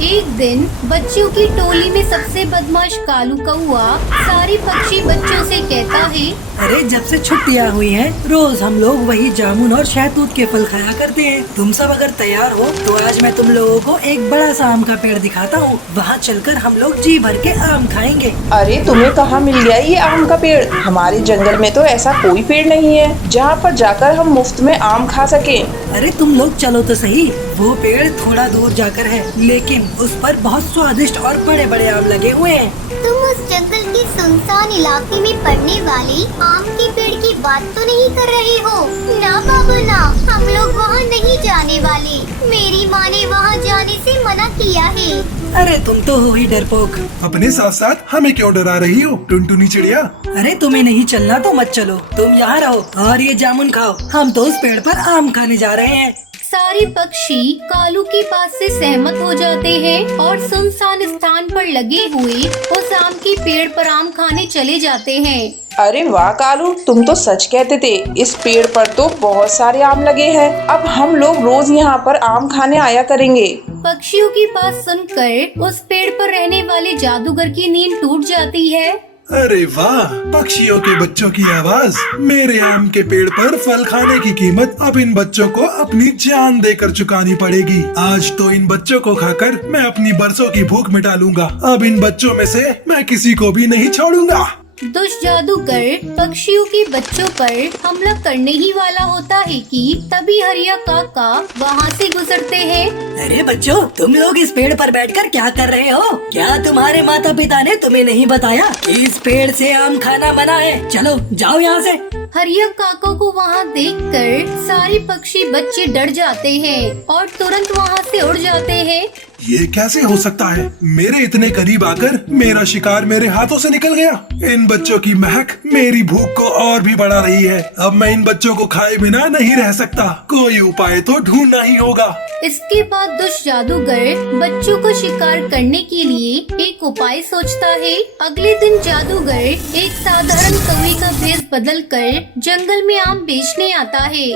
एक दिन बच्चों की टोली में सबसे बदमाश कालू कौआ सारे पक्षी बच्चों से कहता है, अरे जब से छुट्टियाँ हुई हैं, रोज हम लोग वही जामुन और शहतूत के फल खाया करते हैं। तुम सब अगर तैयार हो तो आज मैं तुम लोगों को एक बड़ा सा आम का पेड़ दिखाता हूँ। वहाँ चलकर हम लोग जी भर के आम खाएंगे। अरे तुम्हें कहाँ मिल गया ये आम का पेड़? हमारे जंगल में तो ऐसा कोई पेड़ नहीं है जहाँ पर जाकर हम मुफ्त में आम खा सके। अरे तुम लोग चलो तो सही, वो पेड़ थोड़ा दूर जाकर है, लेकिन उस पर बहुत स्वादिष्ट और बड़े बड़े आम लगे हुए हैं। तुम उस जंगल के सुनसान इलाके में पड़ने वाले आम के पेड़ की बात तो नहीं कर रहे हो? ना बाबू ना, हम लोग वहाँ नहीं जाने वाले। मेरी माँ ने वहाँ जाने से मना किया है। अरे तुम तो हो ही डरपोक। अपने साथ साथ हमें क्यों डरा रही हो टुनटुनी चिड़िया? अरे तुम्हें नहीं चलना तो मत चलो, तुम यहाँ रहो और ये जामुन खाओ। हम तो उस पेड़ पर आम खाने जा रहे हैं। सारे पक्षी कालू की बात से सहमत हो जाते हैं और सुनसान स्थान पर लगे हुए उस आम के पेड़ पर आम खाने चले जाते हैं। अरे वाह कालू, तुम तो सच कहते थे। इस पेड़ पर तो बहुत सारे आम लगे हैं। अब हम लोग रोज यहाँ पर आम खाने आया करेंगे। पक्षियों की बात सुनकर उस पेड़ पर रहने वाले जादूगर की नींद टूट जाती है। अरे वाह, पक्षियों के बच्चों की आवाज। मेरे आम के पेड़ पर फल खाने की कीमत अब इन बच्चों को अपनी जान देकर चुकानी पड़ेगी। आज तो इन बच्चों को खाकर मैं अपनी बरसों की भूख मिटा लूंगा। अब इन बच्चों में से मैं किसी को भी नहीं छोड़ूंगा। दुष्ट जादूगर पक्षियों के बच्चों पर हमला करने ही वाला होता है कि तभी हरिया काका वहाँ से गुजरते हैं। अरे बच्चों, तुम लोग इस पेड़ पर बैठकर क्या कर रहे हो? क्या तुम्हारे माता पिता ने तुम्हें नहीं बताया कि इस पेड़ से आम खाना मना है? चलो जाओ यहाँ से। हरिया काका को वहाँ देखकर सारे पक्षी बच्चे डर जाते हैं और तुरंत वहाँ से उड़ जाते हैं। ये कैसे हो सकता है? मेरे इतने करीब आकर मेरा शिकार मेरे हाथों से निकल गया। इन बच्चों की महक मेरी भूख को और भी बढ़ा रही है। अब मैं इन बच्चों को खाए बिना नहीं रह सकता। कोई उपाय तो ढूंढना ही होगा। इसके बाद दुष्ट जादूगर बच्चों को शिकार करने के लिए एक उपाय सोचता है। अगले दिन जादूगर एक साधारण कौवे का भेष बदलकर जंगल में आम बेचने आता है।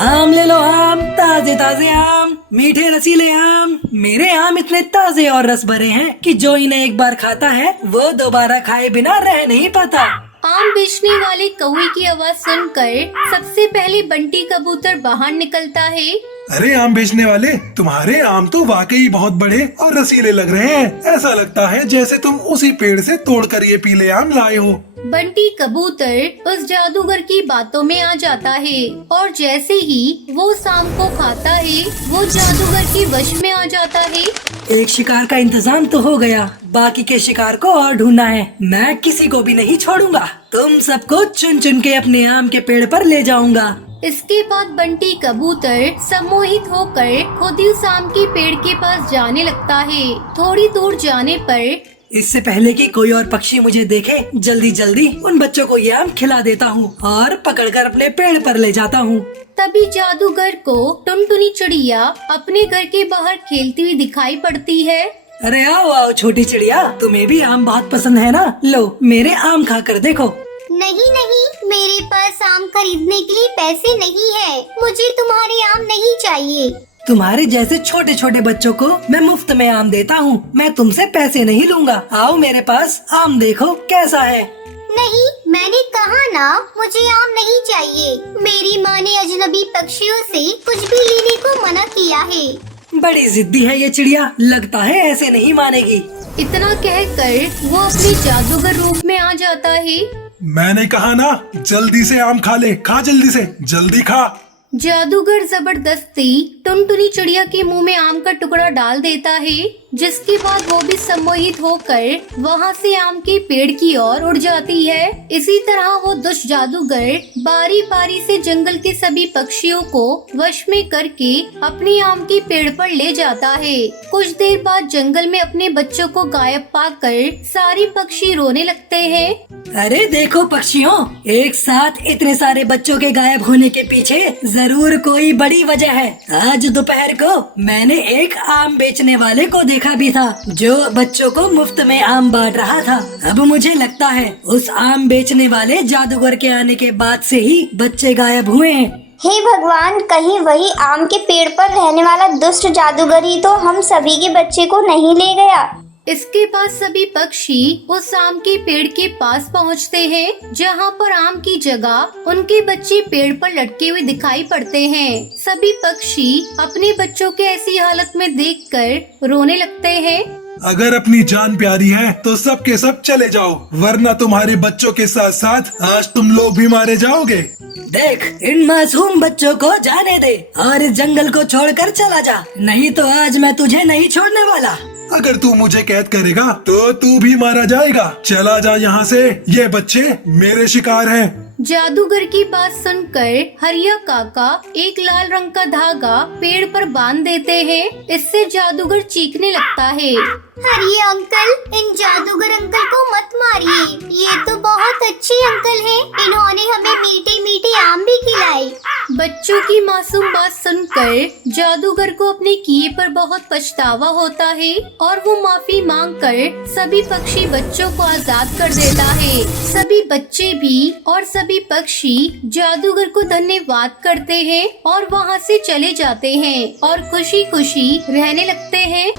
आम ले लो आम, ताजे ताजे आम, मीठे रसीले आम। मेरे आम इतने ताजे और रस भरे हैं कि जो इन्हें एक बार खाता है वो दोबारा खाए बिना रह नहीं पाता। आम बेचने वाले कौवे की आवाज सुनकर सबसे पहले बंटी कबूतर बाहर निकलता है। अरे आम बेचने वाले, तुम्हारे आम तो वाकई बहुत बड़े और रसीले लग रहे हैं। ऐसा लगता है जैसे तुम उसी पेड़ से तोड़कर ये पीले आम लाए हो। बंटी कबूतर उस जादूगर की बातों में आ जाता है और जैसे ही वो शाम को खाता है वो जादूगर के वश में आ जाता है। एक शिकार का इंतजाम तो हो गया, बाकी के शिकार को और ढूंढना है। मैं किसी को भी नहीं छोड़ूंगा। तुम सबको चुन चुन के अपने आम के पेड़ पर ले जाऊंगा। इसके बाद बंटी कबूतर सम्मोहित होकर खुद ही उस आम के पेड़ के पास जाने लगता है। थोड़ी दूर जाने पर इससे पहले कि कोई और पक्षी मुझे देखे, जल्दी जल्दी उन बच्चों को ये आम खिला देता हूँ और पकड़कर अपने पेड़ पर ले जाता हूँ। तभी जादूगर को टुनटुनी चिड़िया अपने घर के बाहर खेलती हुई दिखाई पड़ती है। अरे आओ आओ छोटी चिड़िया, तुम्हें भी आम बहुत पसंद है ना? लो मेरे आम खाकर देखो। नहीं नहीं, मेरे पास आम खरीदने के लिए पैसे नहीं है। मुझे तुम्हारे आम नहीं चाहिए। तुम्हारे जैसे छोटे छोटे बच्चों को मैं मुफ्त में आम देता हूँ। मैं तुमसे पैसे नहीं लूंगा। आओ मेरे पास, आम देखो कैसा है। नहीं, मैंने कहा ना, मुझे आम नहीं चाहिए। मेरी माँ ने अजनबी पक्षियों से कुछ भी लेने को मना किया है। बड़ी जिद्दी है ये चिड़िया, लगता है ऐसे नहीं मानेगी। इतना कहकर वो अपने जादूगर रूप में आ जाता है। मैंने कहा ना, जल्दी से आम खा ले। खा जल्दी से, जल्दी खा। जादूगर जबरदस्ती टुनटुनी चिड़िया के मुंह में आम का टुकड़ा डाल देता है, जिसके बाद वो भी सम्मोहित होकर वहाँ से आम के पेड़ की ओर उड़ जाती है। इसी तरह वो दुष्ट जादूगर बारी बारी से जंगल के सभी पक्षियों को वश में करके अपने आम के पेड़ पर ले जाता है। कुछ देर बाद जंगल में अपने बच्चों को गायब पाकर सारे पक्षी रोने लगते हैं। अरे देखो पक्षियों, एक साथ इतने सारे बच्चों के गायब होने के पीछे जरूर कोई बड़ी वजह है। आज दोपहर को मैंने एक आम बेचने वाले को देखा भी था, जो बच्चों को मुफ्त में आम बांट रहा था। अब मुझे लगता है उस आम बेचने वाले जादूगर के आने के बाद से ही बच्चे गायब हुए हैं। हे भगवान, कहीं वही आम के पेड़ पर रहने वाला दुष्ट जादूगर ही तो हम सभी के बच्चे को नहीं ले गया। इसके बाद सभी पक्षी उस आम के पेड़ के पास पहुंचते हैं, जहां पर आम की जगह उनके बच्चे पेड़ पर लटके हुए दिखाई पड़ते हैं। सभी पक्षी अपने बच्चों के ऐसी हालत में देखकर रोने लगते हैं। अगर अपनी जान प्यारी है तो सब के सब चले जाओ, वरना तुम्हारे बच्चों के साथ साथ आज तुम लोग भी मारे जाओगे। देख, इन मासूम बच्चों को जाने दे और इस जंगल को छोड़कर चला जा, नहीं तो आज मैं तुझे नहीं छोड़ने वाला। अगर तू मुझे कैद करेगा तो तू भी मारा जाएगा। चला जा यहाँ से, ये बच्चे मेरे शिकार हैं। जादूगर की बात सुनकर हरिया काका एक लाल रंग का धागा पेड़ पर बांध देते हैं। इससे जादूगर चीखने लगता है। अरे अंकल, इन जादूगर अंकल को मत मारिए, ये तो बहुत अच्छे अंकल हैं। इन्होंने हमें मीठे मीठे आम भी खिलाए। बच्चों की मासूम बात सुनकर जादूगर को अपने किए पर बहुत पछतावा होता है और वो माफी मांगकर सभी पक्षी बच्चों को आजाद कर देता है। सभी बच्चे भी और सभी पक्षी जादूगर को धन्यवाद करते हैं और वहाँ से चले जाते हैं और खुशी खुशी रहने लगते हैं।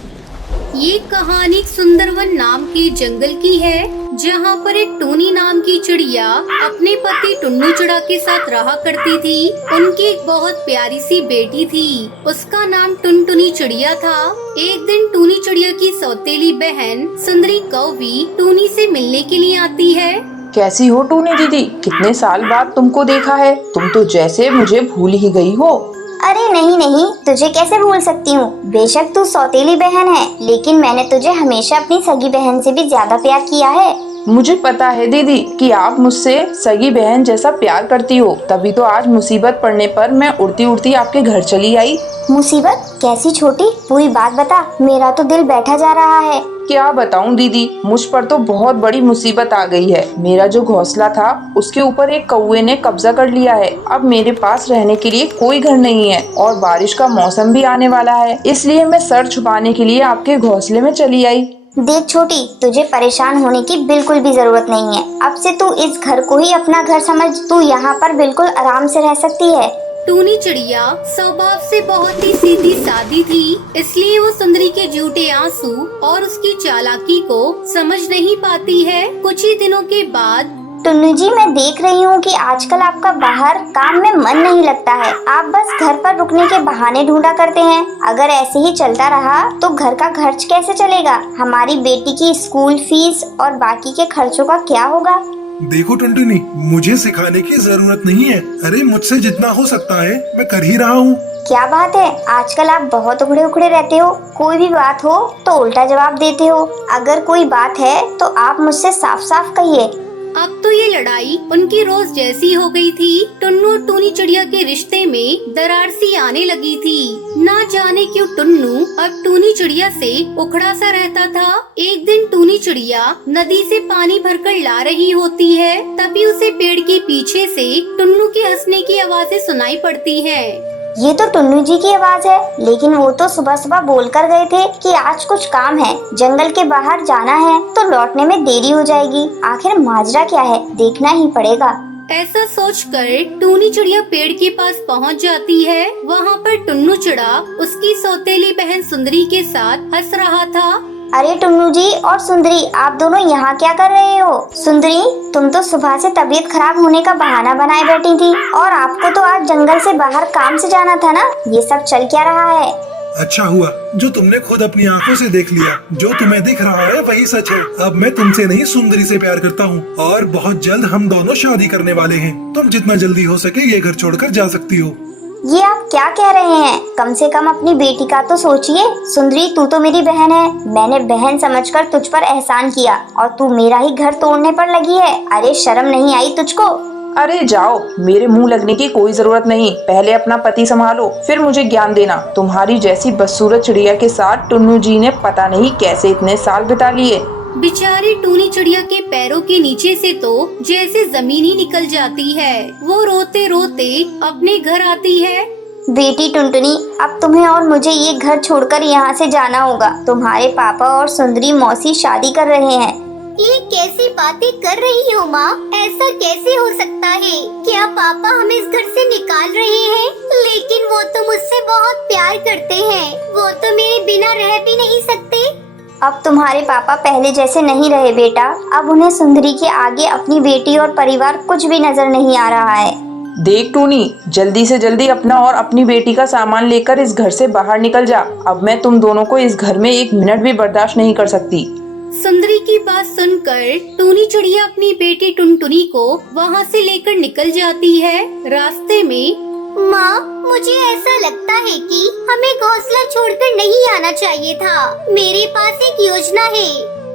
ये कहानी सुंदरवन नाम के जंगल की है, जहाँ पर एक टूनी नाम की चिड़िया अपने पति टुन्नू चिड़ा के साथ रहा करती थी। उनकी एक बहुत प्यारी सी बेटी थी, उसका नाम टुनटुनी चिड़िया था। एक दिन टूनी चिड़िया की सौतेली बहन सुंदरी कौवी टूनी से मिलने के लिए आती है। कैसी हो टूनी दीदी, कितने साल बाद तुमको देखा है। तुम तो जैसे मुझे भूल ही गई हो। अरे नहीं नहीं, तुझे कैसे भूल सकती हूँ। बेशक तू सौतेली बहन है, लेकिन मैंने तुझे हमेशा अपनी सगी बहन से भी ज्यादा प्यार किया है। मुझे पता है दीदी कि आप मुझसे सगी बहन जैसा प्यार करती हो, तभी तो आज मुसीबत पड़ने पर मैं उड़ती उड़ती आपके घर चली आई। मुसीबत? कैसी छोटी, पूरी बात बता, मेरा तो दिल बैठा जा रहा है। क्या बताऊं दीदी, मुझ पर तो बहुत बड़ी मुसीबत आ गई है। मेरा जो घोंसला था उसके ऊपर एक कौवे ने कब्जा कर लिया है। अब मेरे पास रहने के लिए कोई घर नहीं है और बारिश का मौसम भी आने वाला है, इसलिए मैं सर छुपाने के लिए आपके घोंसले में चली आई। देख छोटी, तुझे परेशान होने की बिल्कुल भी जरूरत नहीं है। अब से तू इस घर को ही अपना घर समझ, तू यहाँ पर बिल्कुल आराम से रह सकती है। टूनी चिड़िया स्वभाव से बहुत ही सीधी सादी थी, इसलिए वो सुंदरी के झूठे आंसू और उसकी चालाकी को समझ नहीं पाती है। कुछ ही दिनों के बाद टुन्नू जी, मैं देख रही हूँ कि आजकल आपका बाहर काम में मन नहीं लगता है। आप बस घर पर रुकने के बहाने ढूंढा करते हैं। अगर ऐसे ही चलता रहा तो घर का खर्च कैसे चलेगा? हमारी बेटी की स्कूल फीस और बाकी के खर्चों का क्या होगा? देखो टुनटुनी, मुझे सिखाने की जरूरत नहीं है। अरे मुझसे जितना हो सकता है मैं कर ही रहा हूँ। क्या बात है, आजकल आप बहुत उखड़े उखड़े रहते हो। कोई भी बात हो तो उल्टा जवाब देते हो। अगर कोई बात है तो आप मुझसे साफ साफ कहिए। अब तो ये लड़ाई उनकी रोज जैसी हो गई थी। टुन्नू और टूनी चिड़िया के रिश्ते में दरार सी आने लगी थी। ना जाने क्यों टुन्नू अब टूनी चिड़िया से उखड़ा सा रहता था। एक दिन टूनी चिड़िया नदी से पानी भरकर ला रही होती है, तभी उसे पेड़ के पीछे से टुन्नू के हंसने की आवाजें सुनाई पड़ती है। ये तो टुन्नू जी की आवाज है, लेकिन वो तो सुबह सुबह बोल कर गए थे कि आज कुछ काम है, जंगल के बाहर जाना है, तो लौटने में देरी हो जाएगी। आखिर माजरा क्या है, देखना ही पड़ेगा। ऐसा सोचकर टूनी चिड़िया पेड़ के पास पहुंच जाती है। वहाँ पर टुन्नू चिड़ा उसकी सौतेली बहन सुंदरी के साथ हंस रहा था। अरे टुन्नू जी और सुंदरी, आप दोनों यहाँ क्या कर रहे हो? सुंदरी, तुम तो सुबह से तबीयत खराब होने का बहाना बनाए बैठी थी, और आपको तो आज जंगल से बाहर काम से जाना था ना। ये सब चल क्या रहा है? अच्छा हुआ जो तुमने खुद अपनी आंखों से देख लिया। जो तुम्हें दिख रहा है वही सच है। अब मैं तुमसे नहीं सुंदरी से प्यार करता हूँ और बहुत जल्द हम दोनों शादी करने वाले हैं। तुम जितना जल्दी हो सके ये घर छोड़कर जा सकती हो। ये आप क्या कह रहे हैं? कम से कम अपनी बेटी का तो सोचिए। सुंदरी, तू तो मेरी बहन है। मैंने बहन समझकर तुझ पर एहसान किया और तू मेरा ही घर तोड़ने पर लगी है। अरे शर्म नहीं आई तुझको? अरे जाओ, मेरे मुंह लगने की कोई जरूरत नहीं। पहले अपना पति संभालो, फिर मुझे ज्ञान देना। तुम्हारी जैसी बदसूरत चिड़िया के साथ टुन्नू जी ने पता नहीं कैसे इतने साल बिता लिए। बेचारी टूनी चिड़िया के पैरों के नीचे से तो जैसे जमीन ही निकल जाती है। वो रोते रोते अपने घर आती है। बेटी टुनटुनी, अब तुम्हें और मुझे ये घर छोड़कर यहाँ से जाना होगा। तुम्हारे पापा और सुंदरी मौसी शादी कर रहे हैं। ये कैसी बातें कर रही हो माँ? ऐसा कैसे हो सकता है? क्या पापा हमें इस घर से निकाल रहे हैं? लेकिन वो तो मुझसे बहुत प्यार करते हैं। वो तो मेरे बिना रह भी नहीं सकते। अब तुम्हारे पापा पहले जैसे नहीं रहे बेटा। अब उन्हें सुंदरी के आगे अपनी बेटी और परिवार कुछ भी नजर नहीं आ रहा है। देख टूनी, जल्दी से जल्दी अपना और अपनी बेटी का सामान लेकर इस घर से बाहर निकल जा। अब मैं तुम दोनों को इस घर में एक मिनट भी बर्दाश्त नहीं कर सकती। सुंदरी की बात सुनकर टूनी चिड़िया अपनी बेटी टुनटुनी को वहाँ से लेकर निकल जाती है। रास्ते में माँ, मुझे ऐसा लगता है कि हमें घोंसला छोड़कर नहीं आना चाहिए था। मेरे पास एक योजना है।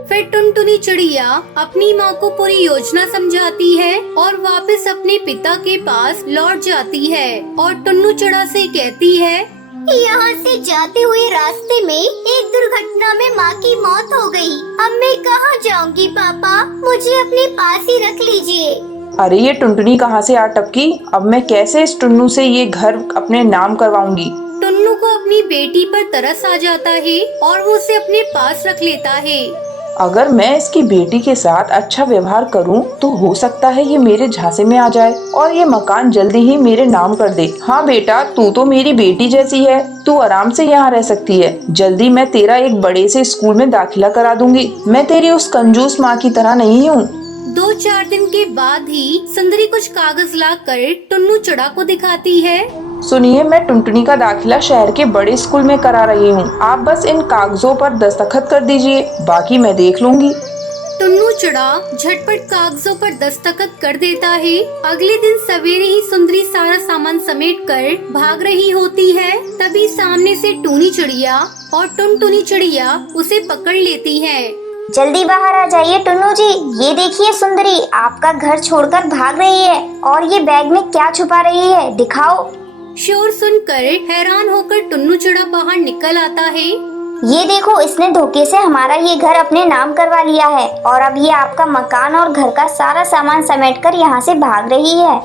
फिर टुनटुनी चिड़िया अपनी माँ को पूरी योजना समझाती है और वापस अपने पिता के पास लौट जाती है और टुन्नू चिड़ा से कहती है, यहाँ से जाते हुए रास्ते में एक दुर्घटना में माँ की मौत हो गई। अब मैं कहाँ जाऊँगी पापा? मुझे अपने पास ही रख लीजिए। अरे ये टुनटुनी कहाँ से आ टपकी? अब मैं कैसे इस टुन्नू से ये घर अपने नाम करवाऊंगी। टुन्नू को अपनी बेटी पर तरस आ जाता है और वो उसे अपने पास रख लेता है। अगर मैं इसकी बेटी के साथ अच्छा व्यवहार करूं, तो हो सकता है ये मेरे झांसे में आ जाए और ये मकान जल्दी ही मेरे नाम कर दे। हाँ बेटा, तू तो मेरी बेटी जैसी है, तू आराम से यहाँ रह सकती है। जल्दी मैं तेरा एक बड़े से स्कूल में दाखिला करा दूंगी। मैं तेरी उस कंजूस माँ की तरह नहीं हूँ। 2-4 दिन के बाद ही सुंदरी कुछ कागज लाकर टुन्नू चिड़ा को दिखाती है। सुनिए, मैं टुनटुनी का दाखिला शहर के बड़े स्कूल में करा रही हूँ। आप बस इन कागजों पर दस्तखत कर दीजिए, बाकी मैं देख लूंगी। टुन्नू चिड़ा झटपट कागजों पर दस्तखत कर देता है। अगले दिन सवेरे ही सुंदरी सारा सामान समेट कर भाग रही होती है। तभी सामने से टूनी चिड़िया और टुनटुनी चिड़िया उसे पकड़ लेती है। जल्दी बाहर आ जाइए टुन्नू जी। ये देखिए सुंदरी आपका घर छोड़कर भाग रही है और ये बैग में क्या छुपा रही है, दिखाओ। शोर सुनकर हैरान होकर टुन्नू चिड़ा बाहर निकल आता है। ये देखो, इसने धोखे से हमारा ये घर अपने नाम करवा लिया है और अब ये आपका मकान और घर का सारा सामान समेटकर यहाँ से भाग रही है।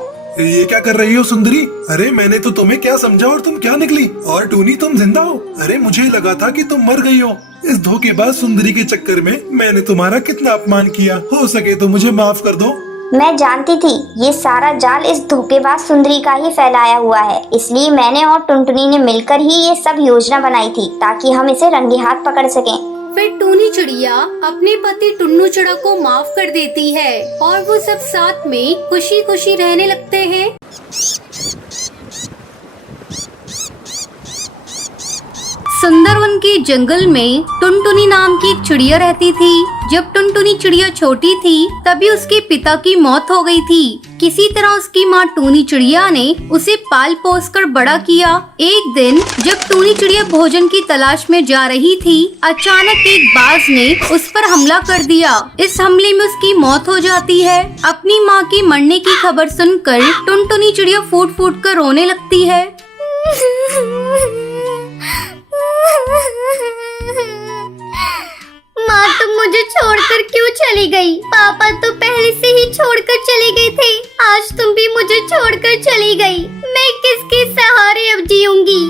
ये क्या कर रही हो सुंदरी? अरे मैंने तो तुम्हें क्या समझा और तुम क्या निकली? और टूनी, तुम जिंदा हो? अरे मुझे लगा था कि तुम मर गई हो। इस धोखेबाज सुंदरी के चक्कर में मैंने तुम्हारा कितना अपमान किया। हो सके तो मुझे माफ कर दो। मैं जानती थी ये सारा जाल इस धोखेबाज सुंदरी का ही फैलाया हुआ है, इसलिए मैंने और टुनटुनी ने मिलकर ही ये सब योजना बनाई थी ताकि हम इसे रंगे हाथ पकड़ सकें। फिर टूनी चिड़िया अपने पति टुन्नू चिड़ा को माफ कर देती है और वो सब साथ में खुशी खुशी रहने लगते हैं। सुंदरवन के जंगल में टुनटुनी नाम की एक चिड़िया रहती थी। जब टुनटुनी चिड़िया छोटी थी तभी उसके पिता की मौत हो गई थी। किसी तरह उसकी माँ टूनी चिड़िया ने उसे पाल पोस कर बड़ा किया। एक दिन जब टूनी चिड़िया भोजन की तलाश में जा रही थी, अचानक एक बाज ने उस पर हमला कर दिया। इस हमले में उसकी मौत हो जाती है। अपनी माँ की मरने की खबर सुनकर टुनटुनी चिड़िया फूट फूट कर रोने लगती है। माँ तुम मुझे छोड़कर क्यों चली गई? पापा तो पहले से ही छोड़कर चले गए थे। आज तुम भी मुझे छोड़कर चली गई। मैं किसके सहारे अब जीऊंगी?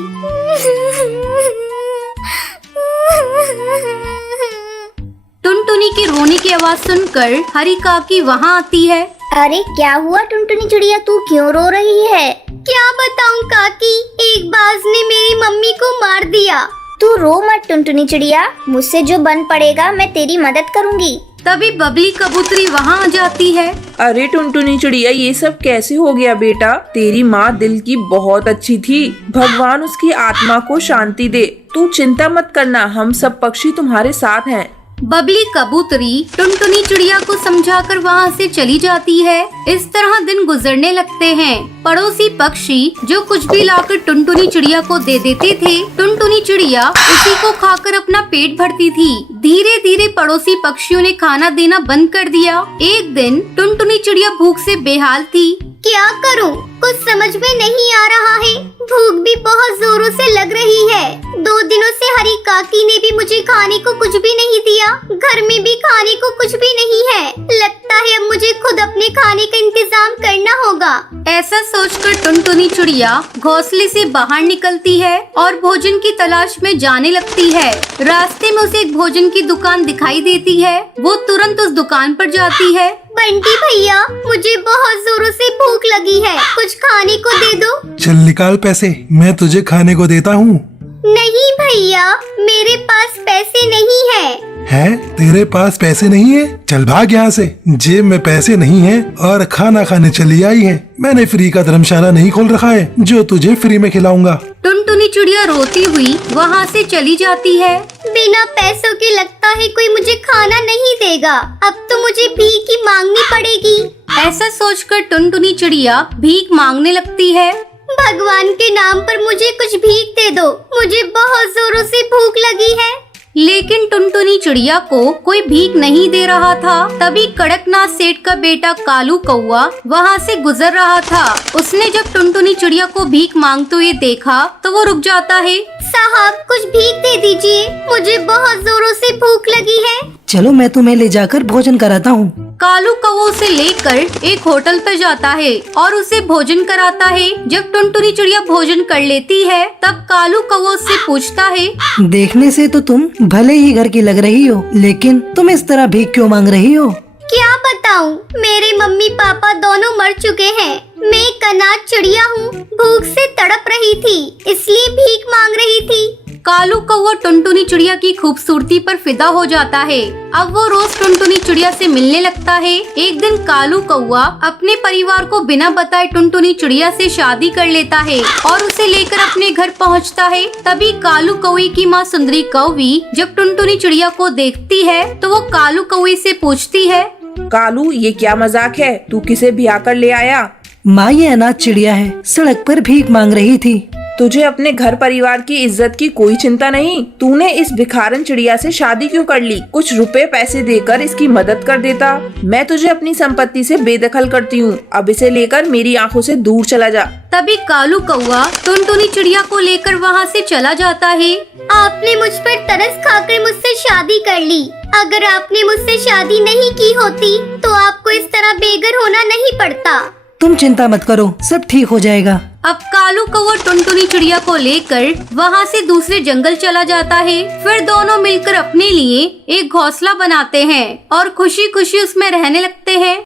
टुनटुनी के रोने की आवाज सुनकर हरी काकी वहाँ आती है। अरे क्या हुआ टुनटुनी चिड़िया, तू क्यों रो रही है? क्या बताऊं काकी, एक बाज ने मेरी मम्मी को मार दिया। तू रो मत टुनटुनी चिड़िया, मुझसे जो बन पड़ेगा मैं तेरी मदद करूँगी। तभी बबली कबूतरी वहाँ आ जाती है। अरे टुनटुनी चिड़िया, ये सब कैसे हो गया बेटा? तेरी माँ दिल की बहुत अच्छी थी, भगवान उसकी आत्मा को शांति दे। तू चिंता मत करना, हम सब पक्षी तुम्हारे साथ हैं। बबली कबूतरी टुनटुनी चिड़िया को समझाकर वहाँ से चली जाती है। इस तरह दिन गुजरने लगते हैं। पड़ोसी पक्षी जो कुछ भी लाकर टुनटुनी चिड़िया को दे देते थे, टुनटुनी चिड़िया उसी को खाकर अपना पेट भरती थी। धीरे धीरे पड़ोसी पक्षियों ने खाना देना बंद कर दिया। एक दिन टुनटुनी चिड़िया भूख से बेहाल थी। क्या करूं? कुछ समझ में नहीं आ रहा है। भूख भी बहुत जोरों से लग रही है। 2 दिनों से हरी काकी ने भी मुझे खाने को कुछ भी नहीं दिया। घर में भी खाने को कुछ भी नहीं है। लगता है अब मुझे खुद अपने खाने का इंतजाम करना होगा। ऐसा सोचकर टुनटुनी चिड़िया घोंसले से बाहर निकलती है और भोजन की तलाश में जाने लगती है। रास्ते में उसे एक भोजन की दुकान दिखाई देती है। वो तुरंत उस दुकान पर जाती है। बंटी भैया, मुझे बहुत जोरों से भूख लगी है, कुछ खाने को दे दो। चल निकाल पैसे, मैं तुझे खाने को देता हूँ। नहीं भैया, मेरे पास पैसे नहीं है। है? तेरे पास पैसे नहीं है? चल भाग यहाँ से। जेब में पैसे नहीं है और खाना खाने चली आई है। मैंने फ्री का धर्मशाला नहीं खोल रखा है जो तुझे फ्री में खिलाऊंगा। टुनटुनी चिड़िया रोती हुई वहाँ से चली जाती है। बिना पैसों के लगता है कोई मुझे खाना नहीं देगा। अब तो मुझे भीख ही मांगनी पड़ेगी। ऐसा सोचकर टुनटुनी चिड़िया भीख मांगने लगती है। भगवान के नाम पर मुझे कुछ भीख दे दो, मुझे बहुत जोरों से भूख लगी है। लेकिन टुनटुनी चिड़िया को कोई भीख नहीं दे रहा था। तभी कड़कनाथ सेठ का बेटा कालू कौआ वहाँ से गुजर रहा था। उसने जब टुनटुनी चिड़िया को भीख मांगते हुए देखा तो वो रुक जाता है। साहब, कुछ भीख दे दीजिए, मुझे बहुत जोरों से भूख लगी है। चलो मैं तुम्हें ले जाकर भोजन कराता हूँ। कालू कौवा उसे लेकर एक होटल पर जाता है और उसे भोजन कराता है। जब टुनटुनी चिड़िया भोजन कर लेती है तब कालू कौवा उससे पूछता है, देखने से तो तुम भले ही घर की लग रही हो, लेकिन तुम इस तरह भीख क्यों मांग रही हो? क्या बताऊं, मेरे मम्मी पापा दोनों मर चुके हैं। मैं एक अनाथ चिड़िया हूँ, भूख से तड़प रही थी, इसलिए भीख मांग रही थी। कालू कौवा टुनटुनी चिड़िया की खूबसूरती पर फिदा हो जाता है। अब वो रोज टुनटुनी चिड़िया से मिलने लगता है। एक दिन कालू कौवा अपने परिवार को बिना बताए टुनटुनी चिड़िया से शादी कर लेता है और उसे लेकर अपने घर पहुंचता है। तभी कालू कौवे की माँ सुंदरी कौवी जब टुनटुनी चिड़िया को देखती है तो वो कालू कौवे से पूछती है, कालू, ये क्या मजाक है? तू किसे ब्याह कर ले आया? माँ, ये अनाथ चिड़िया है, सड़क पर भीख मांग रही थी। तुझे अपने घर परिवार की इज्जत की कोई चिंता नहीं? तूने इस भिखारन चिड़िया से शादी क्यों कर ली? कुछ रुपए पैसे देकर इसकी मदद कर देता। मैं तुझे अपनी संपत्ति से बेदखल करती हूँ। अब इसे लेकर मेरी आंखों से दूर चला जा। तभी कालू कौवा टुनटुनी चिड़िया को लेकर वहाँ से चला जाता है। आपने मुझ पर तरस खाकर मुझसे शादी कर ली। अगर आपने मुझसे शादी नहीं की होती तो आपको इस तरह बेघर होना नहीं पड़ता। तुम चिंता मत करो, सब ठीक हो जाएगा। अब कालू कौवा टुनटुनी चिड़िया को लेकर वहाँ से दूसरे जंगल चला जाता है। फिर दोनों मिलकर अपने लिए एक घोंसला बनाते हैं और खुशी खुशी उसमें रहने लगते हैं।